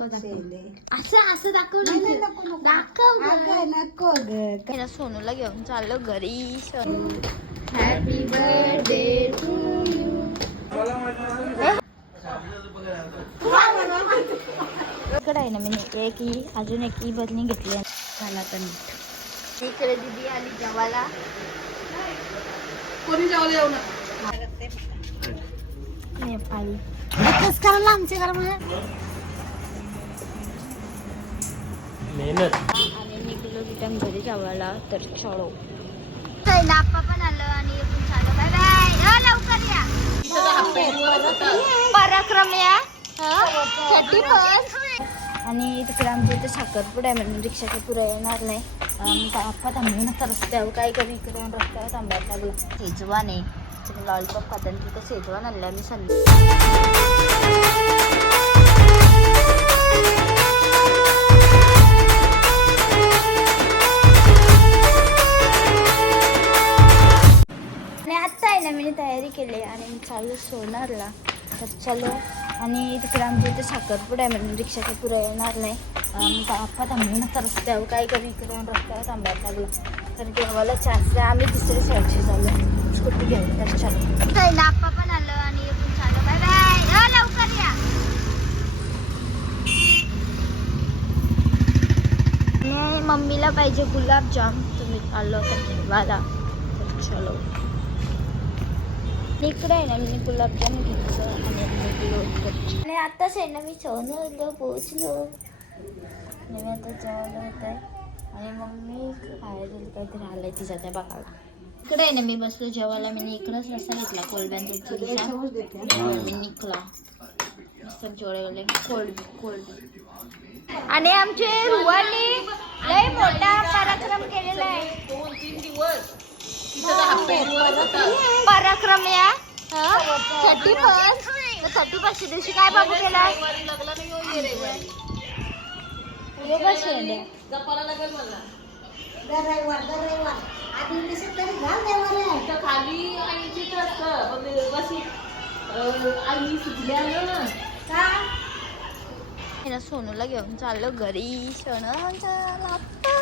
दाखव दाखव. शेंडे. असं असं दाखव. नको, नको. अगं नको ग. सोनूला घेऊन चाललो घरी. हॅपी बर्थडे टू इकडे आहे ना मी एक ही अजून एक ही बदली घेतली आहे. मला पण इकडे दीदी आली जेवायला. नेपाळी एकच करायला आमचे करा मेहनत. आणि निघलो रिटर्न घरी जेवायला तर चलो नाप्पा पण आलं आणि आपण चाललो बाय बाय. लवकर या. पराक्रम या. थर्टी पण आणि तिकडे आमच्या इथे साखरपुडा आहे म्हणून रिक्षा काही पुढे येणार नाही. आप्पा थांबलो ना रस्त्यावर काय करू इकडे रस्त्यावर थांबायला लागलो. सेजवान आहे. लॉलीपॉप खाता आणि तिथं सेजवान आणलं आम्ही संध्या आत्ता आहे ना मी तयारी केली आणि मी चालू सोनारला. तर चालू. आणि तिकडे आमच्या इथे साखरपुडा आहे म्हणून रिक्षा काही येणार नाही. आम्ही आप्पा थांबून तर रस्त्यावर काय करू इकडे रस्त्यावर थांबायला लागलो. तर देवाला चान्स आहे आम्ही दुसऱ्या साईडशी चाललो. स्कूटी घेऊन. तर चलो. आप्पा पण आलं आणि बाय बाय. लवकर या. मम्मीला पाहिजे गुलाबजाम. तुम्ही आलो तर घेवाला तर चलो. इकडे आहे ना मी गुलाबजाम घेतलं आणि. आणि आताच आहे ना मी सोनवलं पोचलो आणि मी आता होत आहे. आणि बाहेर काहीतरी आलंय तिच्या त्या बघायला इकडे आहे ना मी बसलो जेवायला. मी इकडंच रस्ता घेतला कोलब्यांचा चिरीचा मी निघला. मस्त जेवढे कोल्ड कोल्ड. आणि आमचे रुवानी लय मोठा पराक्रम केलेला आहे. दोन तीन दिवस. पराक्रम या थर्टी पण थर्टी फर्स्ट दिवशी काय बाबू केला? हो खाली आई सुटल्या ना. सोनूला घेऊन चाललो घरी. सोनू चला ते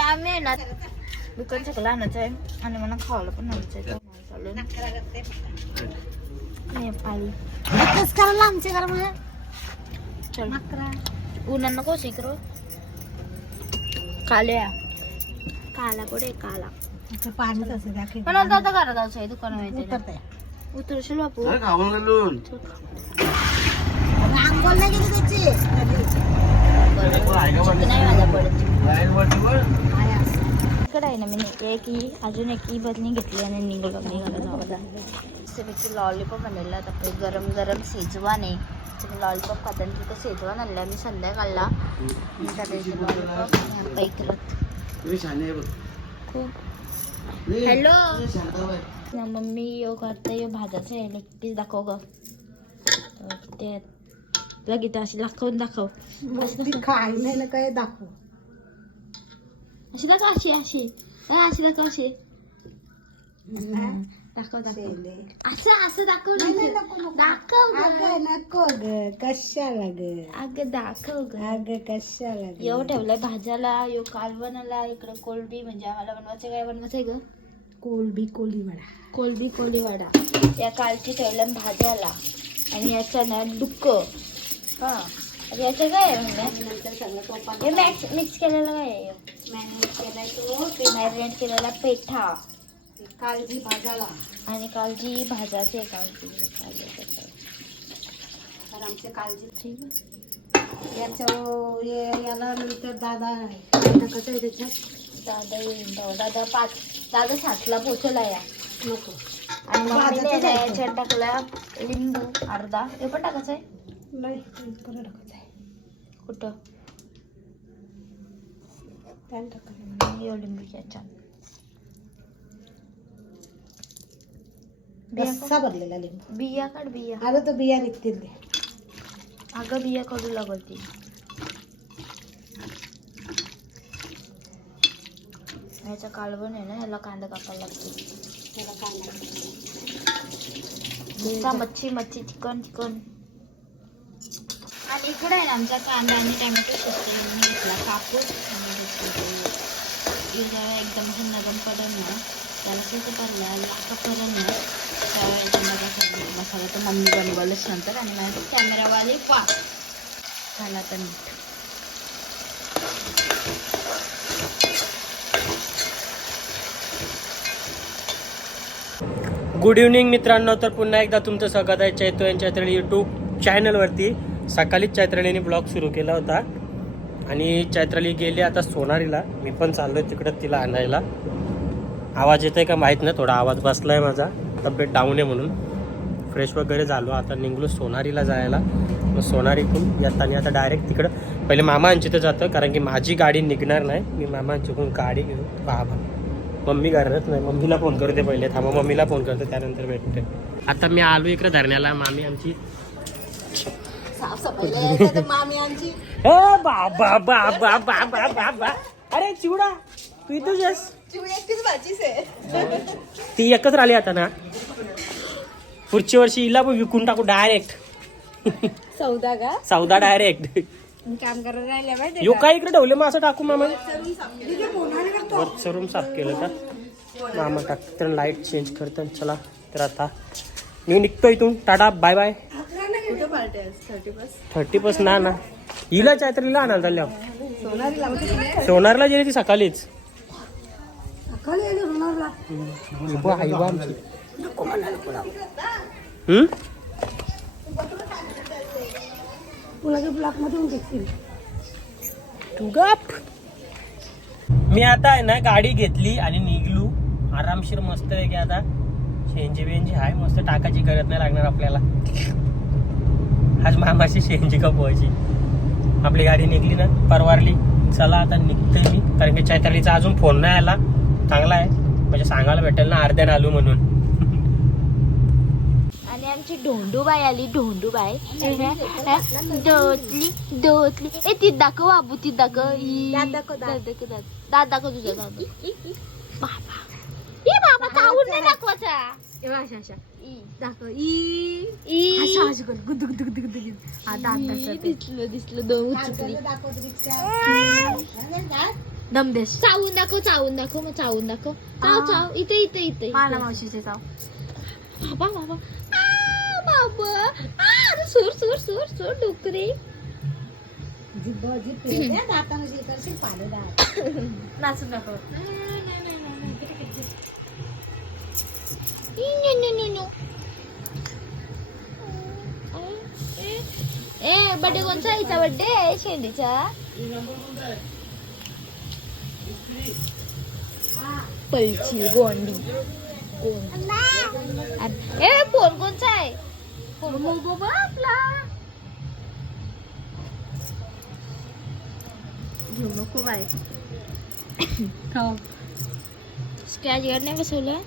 आम्ही ना दुकान सगळं आणायचं आहे आणि मला खावायला पण आणायचं आहे तर मला चालू नेपाळी एकच करायला आमचे करा चल उन्हा नको शिकरो काल्या काला पुढे काला पाणी तसं दाखव पण आता आता घरात जायचं आहे दुकान माहिती. उतरशील बापू आंघोळ नाही गेली त्याची बरं. नाही माझा पडत आहे असं. इकडे आहे ना मी एक ही अजून एक ही बदली घेतली आणि निघलो निघाला मस्तपैकी लॉलीपॉप आणलेला आता गरम गरम शेजवान आहे. लॉलीपॉप खाता आणि तिथं शेजवान आणला मी संध्याकाळला लॉलीपॉप खूप हॅलो. ना मम्मी यो करता यो भाजाचं आहे. लेग पीस दाखव ग. तर ते लगेच अशी दाखवून दाखव मग ती खाय नाही ना काय दाखव अशी दाखव अशी अशी अशी दाखव अशी दाखव दाखव. असं असं दाखव नाही. नको, नको. दाखव. अगं नको ग कशाला ग अगं दाखव ग अगं कशाला ग ठेवलंय भाज्याला यो कालवणाला इकडे कोलबी म्हणजे आम्हाला बनवायचं काय बनवायचंय ग कोलबी कोली वडा कोलबी कोली वाडा या कालची ठेवल्या भाज्याला आणि याच्या ना डुक्क हा. याचं काय म्हणजे? हे मॅक्स मिक्स केलेलं काय आहे मॅनेज केलाय तो. मॅरिनेट केलेला पेठा. काळजी भाजाला आणि कालजी भाजाचे कालजी कालजी तर आमची काळजी याला नंतर दादा टाकायचं आहे त्याच्यात दादा. दादा पाच दादा सातला पोचला या नको. आणि मम्मीने. याच्यात टाकला लिंबू अर्धा. हे पण टाकायचं आहे? नाही परत टाकायचं आहे? कुठं? त्याला टाकायचं याच्यात बिया रस्सा भरलेला लिंबू? काढ- बिया काढ बिया. अगं तो बिया निघतील ते. अगं बिया कडू लागती ह्याचा कालवण आहे ना ह्याला कांदा कापायला लागतो. त्याला कांदा मच्छी मच्छी चिकन चिकन. आणि इकडे आहे ना आमचा कांदा आणि टॅमॅटो शेतकऱ्यांनी घेतला. कापूस आणि घेतलं हे एकदम असं नरम पडेल. ना त्याला कसं पडलं लाका पडेल. ना त्यावेळेस याच्यामध्ये मसाला मसाला. तर मम्मी बनवलंच नंतर आणि माझी कॅमेरावाले पा. झाला तर मीठ गुड इव्हनिंग मित्रांनो. तर पुन्हा एकदा तुमचं स्वागत आहे चैतो यांच्या चैत्राणी यूट्यूब चॅनलवरती सकाळीच चैत्रालीने ब्लॉग सुरू केला होता. आणि चैत्राली गेली आता सोनारीला. मी पण चाललोय तिकडं तिला आणायला. आवाज येतोय का माहीत नाही थोडा आवाज बसलाय माझा. तब्येत डाऊन आहे म्हणून. फ्रेश वगैरे झालो आता निघलो सोनारीला जायला. मग सोनारीतून येताना आता डायरेक्ट तिकडं. पहिले मामांची तर जातं कारण की माझी गाडी निघणार नाही. मी मामांचीकडून गाडी घेऊन बाबा मम्मी घरात नाही मम्मीला फोन करते पहिले. थांबा मम्मीला फोन करते त्यानंतर भेटते. आता मी आलो इकडे धरण्याला. मामी आमची बाबा बाबा बाबा बाबा अरे चिवडा तू इथं जेस एकटीच भाजीच आहे. ती एकच राहिली आता ना. पुढच्या वर्षी हिला पण विकून टाकू डायरेक्ट सौदा का? सौदा डायरेक्ट काम राहिल्या माहिती यो काय इकडे ठेवले मग असं टाकू मामा? वरचं रूम साफ केलं. का? मामा टाकतं तर लाइट चेंज करतं चला तर आता मी निघतो इथून. टाटा बाय बाय थर्टी पस ना ना. हिला चायतरीला आणायला चालल्या सोनारीला सोनारला गेली ती सकाळीच. आमची. हम्म? तू गप. मी आता आहे ना गाडी घेतली आणि निघलो. आरामशीर मस्त आहे की आता. शेंजी बेंजी आहे मस्त टाकायची गरज नाही लागणार आपल्याला. आज मामाची शेंजी कपवायची आपली गाडी निघली ना परवारली. चला आता निघतोय मी. कारण की चैतालीचा अजून फोन नाही आला. चांगला आहे. म्हणजे सांगायला भेटेल ना अर्ध्याने आलो म्हणून. आणि आमची ढोंडूबाई आली. ढोंडूबाई. दोतली दोतली. ए ती दाखव बाबू ती दाखव. दात दाखव, तुझ्या बाबा. ए बाबा चावून नाही दाखवायचा? अशा अशा. ई. दाखव. ई. ई. अशा अशा कर. गुद गुद गुद गुद गुद दात ई. दाखव दिसलं दिसलं दोन उचकली. दमदेश. चावून दाखव चावून दाखव मग चावून दाखव. चाव. चाव. इथे इथे इथे. माला मावशीचे चाव. बाबा बाबा. आ, बाबा. आ, अरे सोर सोर सोर सोर डोकरे. जिब्ब जिब्ब. दाताने जे करशील पाले दात. नाचून दाखव ई, नो, नो, नो, नो. ए बर्थडे कोणचा हिचा बर्थडे शेंडीचा. पलची गोंडी. ए फोन कोणचा आहे? फोन बाबा आपला घेऊ नको बाय स्क्रॅच गार्ड नाही बसवलं.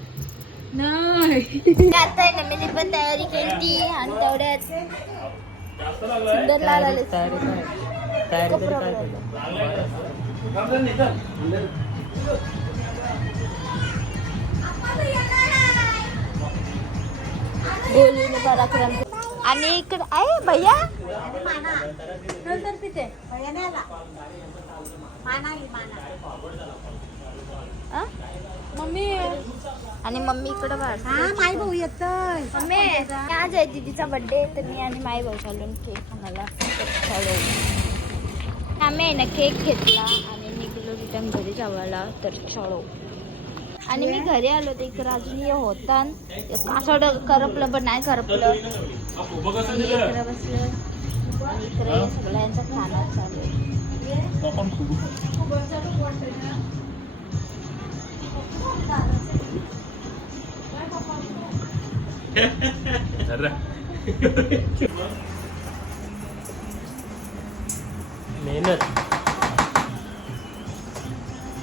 नाही. आता आहे ना मी पण तयारी केली आणि तेवढ्यात सुंदर लाल आले? बोलून पराक्रम आणि इकडे आहे भैया. नंतर तिथे. अ? मम्मी. आणि मम्मी इकडे हा माय भाऊ येतोय. मम्मी आज आहे दीदीचा बर्थडे तर मी आणि माई भाऊ चालून केक चढवू आम्ही आहे ना केक घेतला आणि निघलो रिटर्न घरी जेवायला तर चढव आणि मी घरी आलो तर इकडं अजून हे होता. असं करपलं पण नाही करपलं. इकडं बसलं. इकडे सगळ्यांचा खाना चालू मेहनत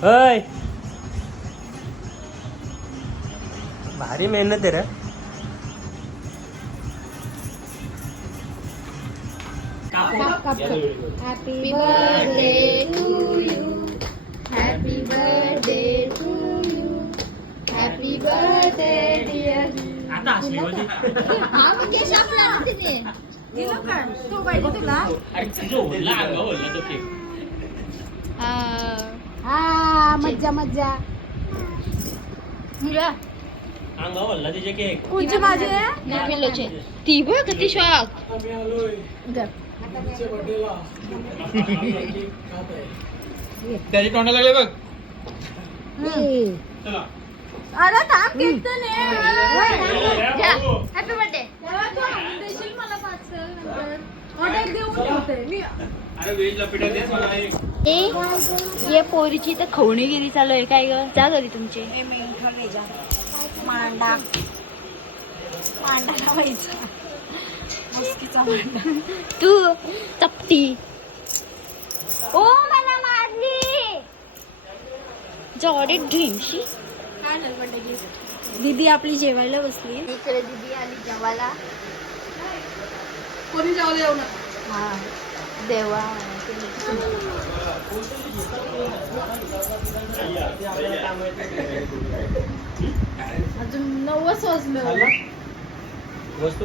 होय भारी मेहनत आहे रे Happy birthday to you. Happy birthday आता म्हणजे हा म्हणजे शापला तिने दिलं का तो पाहिजे तुला तो हा हा मज्जा मज्जा भाजी आहे पिलोचे ती बघ किती शॉक त्याची तोंडा लागले बघ. चला. अरे थांब केक तर नाही हॅपी बर्थडे देशील मला पार्सल ऑर्डर देऊन ठेवते. मी अरे वेज लपिटा देच मला एक. ए ये पोरीची तर खवणीगिरी चालू आहे काय ग? जा घरी तुमची. मांडा. मांडा लावायचा मस्कीचा मांडा. तू चपटी ओ मला मारली. जॉडी ड्रीमशी दीदी आपली जेवायला बसली. इकडे दीदी आली जेवायला कोणी जेवायला येऊ नका. हा देवा. अजून नवस वाजलं. वस्तू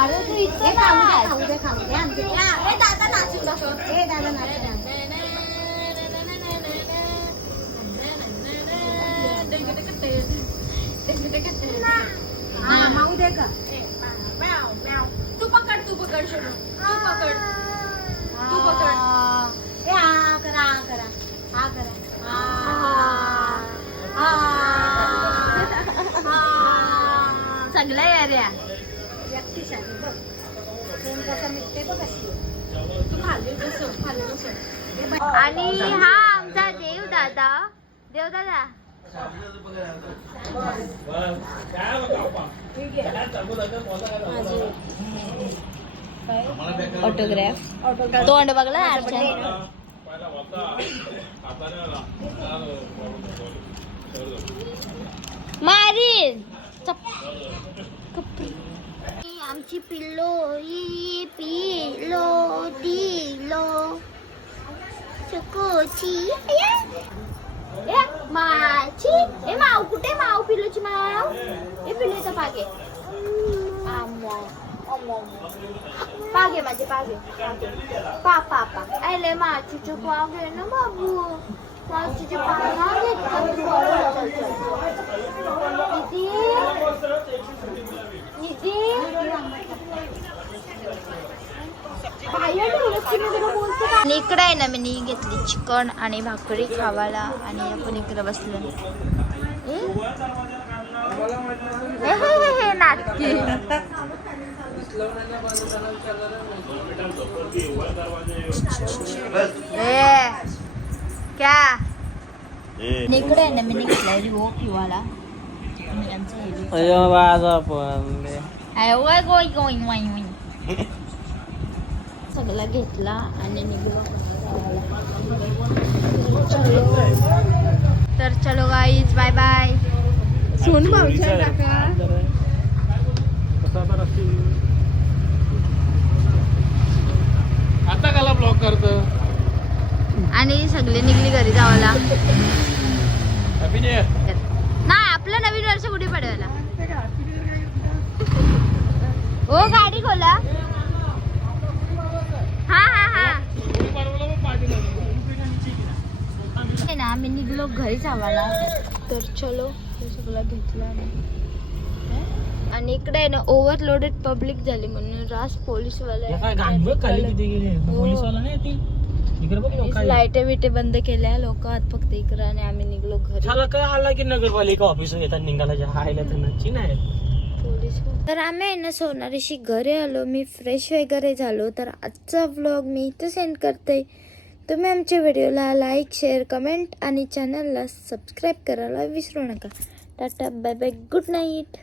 अरे तू इथे खाऊ दे खाऊ दे आमचे. ए दादा नाचू दाखव ए दादा नाचू हा. माऊ दे का तू पकड तू पकड शोनू. तू पकड. तू पकड. ए करा हा करा. हा करा. हा. हा. बघ. कसं मिटते बघ कशी तू खाली बसव खाली बसव आणि हा आमचा देव दादा. देव दादा. ऑटोग्राफ. तोंड बघला अर्चना. मारीन. आमची पिल्लो ही पिल्लो दिलो. चकोची. माची. ए माव कुठे माव पिल्लोची माव? ए पिल्लोचा पागे पागे माझे पागे पा पा पा. आले चुकवाव घे ना बाबू. निधी आणि इकडे आहे ना मी घेतली चिकन आणि भाकरी खावायला आणि आपण इकडे बसलो? हे, नाटकी. ए, क्या? इकडे आहे ना मी घेतलाय रिओ पिवाला आणि आमचं हे बी- आहे, वय, गोय, गोय, वय, वय. सगळं घेतला आणि निघलो. तर चलो गाईज बाय बाय सोन भाऊच्या आता काला ब्लॉक करतो? आणि सगळे निघली घरी जावाला नाही आपलं नवीन वर्ष कुठे पडवायला हो गाडी खोला. हा हा हा. ना आम्ही निघलो घरी जावाला तर चलो सगळं घेतलं आणि इकडे आहे ना ओव्हरलोडेड पब्लिक झाली म्हणून रास पोलीसवाले पोलीसवाला नाही ती? इकडे बघ लोक लाईटे बिटे बंद केल्या लोक आत फक्त इकडे आणि आम्ही निघलो घरी. झाला काय? आला की नगरपालिका ऑफिस येतात निघाला जे हायला तर नक्की नाही. तर आम्ही आहे ना सोनारीशी घरी आलो. मी फ्रेश वगैरे झालो. तर आजचा व्लॉग मी इथं सेंड करते. तुम्ही आमच्या व्हिडिओला लाईक शेअर कमेंट आणि चॅनलला सबस्क्राईब करायला विसरू नका. Tata bye bye good night